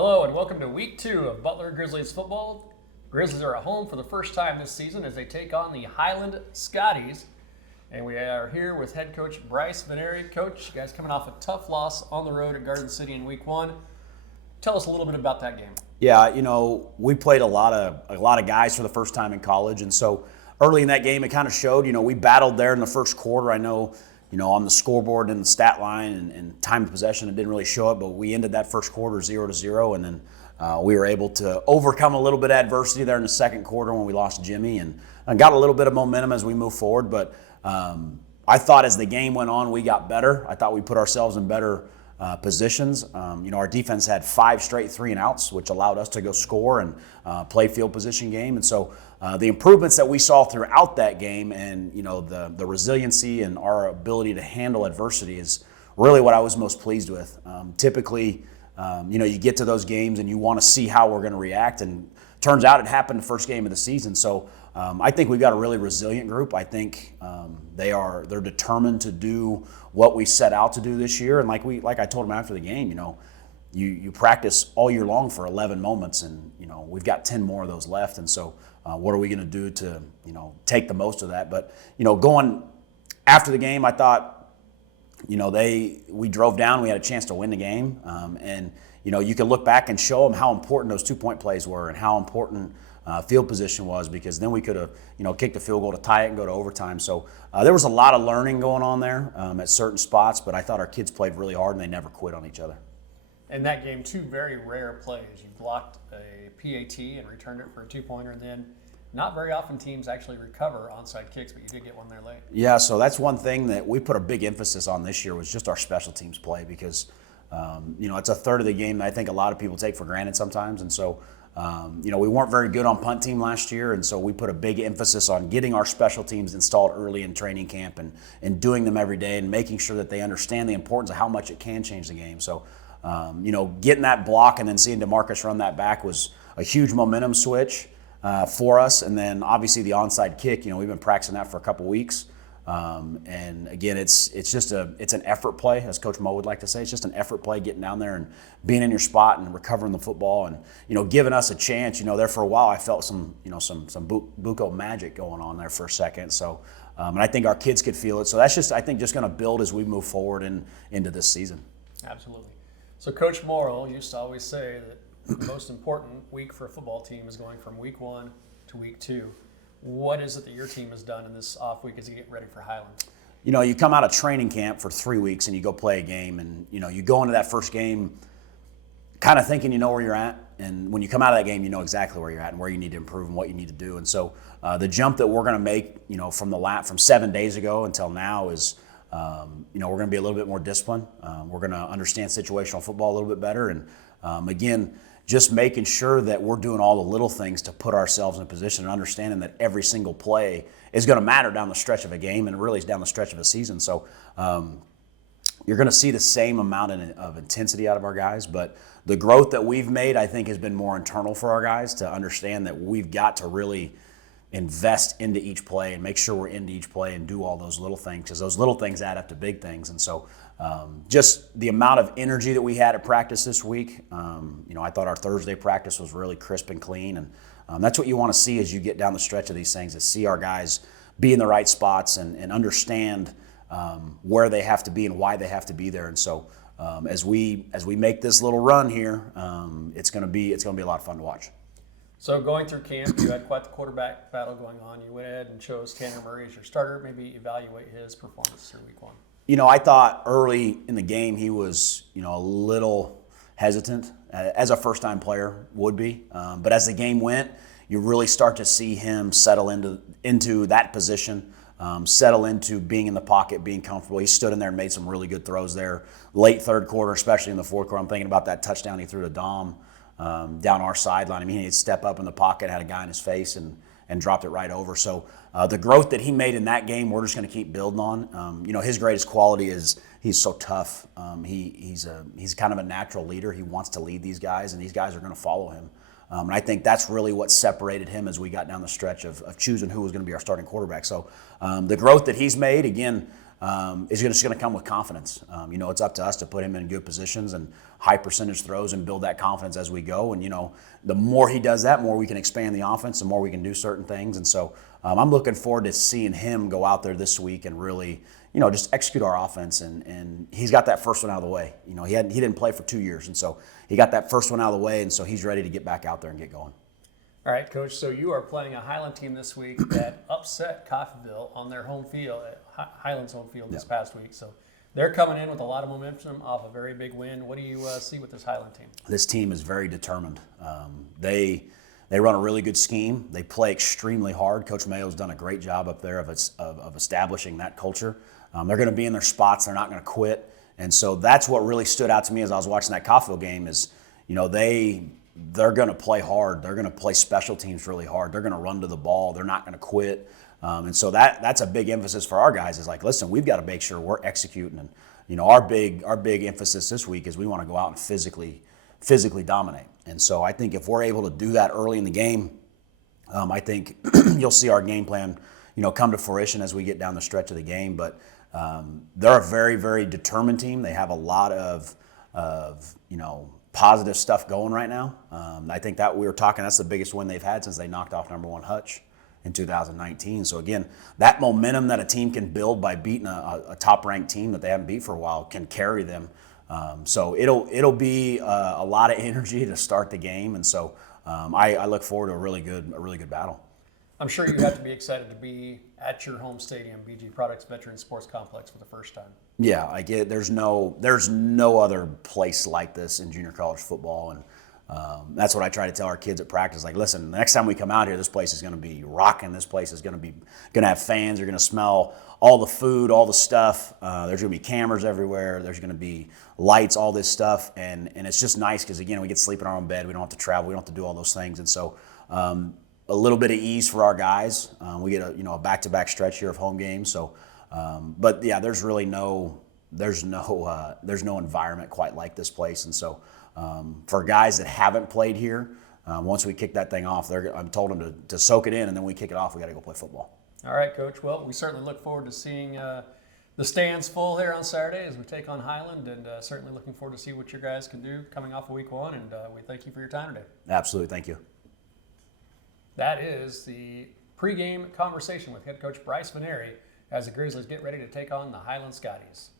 Hello and welcome to week 2 of Butler Grizzlies football. Grizzlies are at home for the first time this season as they take on the Highland Scotties. And we are here with head coach Bryce Veneri. Coach, you guys coming off a tough loss on the road at Garden City in week 1. Tell us a little bit about that game. Yeah, we played a lot of guys for the first time in college, and so early in that game it kind of showed. We battled there in the first quarter. I know, on the scoreboard and the stat line and time of possession, it didn't really show up, but we ended that first quarter 0-0, and then we were able to overcome a little bit of adversity there in the second quarter when we lost Jimmy and got a little bit of momentum as we move forward. But I thought as the game went on, we got better. I thought we put ourselves in better positions. Our defense had 5 straight 3-and-outs, which allowed us to go score and play field position game. And so the improvements that we saw throughout that game and, the resiliency and our ability to handle adversity is really what I was most pleased with. Typically, you get to those games and you want to see how we're going to react. And turns out it happened the first game of the season. So I think we've got a really resilient group. I think they're determined to do what we set out to do this year. And like I told them after the game, you practice all year long for 11 moments, and we've got 10 more of those left. And so what are we going to do to take the most of that? But going after the game, I thought we drove down, we had a chance to win the game, and you can look back and show them how important those 2-point plays were and how important field position was, because then we could have kicked a field goal to tie it and go to overtime. So there was a lot of learning going on there at certain spots, but I thought our kids played really hard and they never quit on each other. In that game, 2 very rare plays. You blocked a PAT and returned it for a 2-pointer, and then not very often teams actually recover onside kicks, but you did get one there late. Yeah, so that's one thing that we put a big emphasis on this year was just our special teams play, because it's a third of the game that I think a lot of people take for granted sometimes. And so we weren't very good on punt team last year, and so we put a big emphasis on getting our special teams installed early in training camp and doing them every day and making sure that they understand the importance of how much it can change the game. So, getting that block and then seeing DeMarcus run that back was a huge momentum switch for us. And then obviously the onside kick, we've been practicing that for a couple weeks. And again, it's an effort play, as Coach Mo would like to say. It's just an effort play, getting down there and being in your spot and recovering the football and giving us a chance. There for a while I felt some Buco magic going on there for a second. So and I think our kids could feel it. So that's just, I think, just going to build as we move forward into this season. Absolutely. So Coach Morrill used to always say that the most important week for a football team is going from week 1 to week 2. What is it that your team has done in this off week as you get ready for Highland? You come out of training camp for 3 weeks and you go play a game, and you go into that first game kind of thinking you know where you're at, and when you come out of that game you know exactly where you're at and where you need to improve and what you need to do. And so the jump that we're going to make from 7 days ago until now is we're going to be a little bit more disciplined. We're going to understand situational football a little bit better, and again, just making sure that we're doing all the little things to put ourselves in a position and understanding that every single play is going to matter down the stretch of a game and really is down the stretch of a season. So you're going to see the same amount of intensity out of our guys, but the growth that we've made, I think, has been more internal for our guys to understand that we've got to really invest into each play and make sure we're into each play and do all those little things, because those little things add up to big things. And so just the amount of energy that we had at practice this week, I thought our Thursday practice was really crisp and clean, and that's what you want to see as you get down the stretch of these things, is see our guys be in the right spots and understand where they have to be and why they have to be there. And so as we make this little run here, it's going to be a lot of fun to watch. So going through camp, you had quite the quarterback battle going on. You went ahead and chose Tanner Murray as your starter. Maybe evaluate his performance through week 1. I thought early in the game he was, a little hesitant, as a first-time player would be. But as the game went, you really start to see him settle into that position, settle into being in the pocket, being comfortable. He stood in there and made some really good throws there. Late third quarter, especially in the fourth quarter, I'm thinking about that touchdown he threw to Dom down our sideline. I mean, he'd step up in the pocket, had a guy in his face, and dropped it right over. So the growth that he made in that game, we're just going to keep building on. His greatest quality is he's so tough. He's kind of a natural leader. He wants to lead these guys, and these guys are going to follow him. And I think that's really what separated him as we got down the stretch of choosing who was going to be our starting quarterback. So the growth that he's made, again, is just going to come with confidence. It's up to us to put him in good positions and high percentage throws and build that confidence as we go. And, the more he does that, the more we can expand the offense, the more we can do certain things. And so I'm looking forward to seeing him go out there this week and really, just execute our offense. And he's got that first one out of the way. He didn't play for 2 years. And so he got that first one out of the way. And so he's ready to get back out there and get going. All right, Coach, so you are playing a Highland team this week that upset Coffeyville on their home field, Highland's home field this past week. So they're coming in with a lot of momentum off a very big win. What do you see with this Highland team? This team is very determined. They run a really good scheme. They play extremely hard. Coach Mayo's done a great job up there of establishing that culture. They're going to be in their spots. They're not going to quit. And so that's what really stood out to me as I was watching that Coffeyville game is, they're going to play hard. They're going to play special teams really hard. They're going to run to the ball. They're not going to quit. And so that's a big emphasis for our guys is like, listen, we've got to make sure we're executing. And, our big emphasis this week is we want to go out and physically dominate. And so I think if we're able to do that early in the game, I think you'll see our game plan, come to fruition as we get down the stretch of the game. But they're a very, very determined team. They have a lot of positive stuff going right now. I think that that's the biggest win they've had since they knocked off number 1 Hutch in 2019. So again, that momentum that a team can build by beating a top-ranked team that they haven't beat for a while can carry them. So it'll be a lot of energy to start the game, and so I look forward to a really good battle. I'm sure you have to be excited to be at your home stadium, BG Products Veterans Sports Complex, for the first time. Yeah, I get it. There's no other place like this in junior college football, and that's what I try to tell our kids at practice. Like, listen, the next time we come out here, this place is going to be rocking. This place is going to have fans. You're going to smell all the food, all the stuff. There's going to be cameras everywhere. There's going to be lights, all this stuff, and it's just nice because again, we get to sleep in our own bed. We don't have to travel. We don't have to do all those things, and so. A little bit of ease for our guys. We get a back-to-back stretch here of home games. So, but yeah, there's no environment quite like this place. And so, for guys that haven't played here, once we kick that thing off, I'm told them to soak it in, and then we kick it off. We got to go play football. All right, Coach. Well, we certainly look forward to seeing the stands full here on Saturday as we take on Highland, and certainly looking forward to see what your guys can do coming off of week 1. And we thank you for your time today. Absolutely, thank you. That is the pregame conversation with head coach Bryce Veneri as the Grizzlies get ready to take on the Highland Scotties.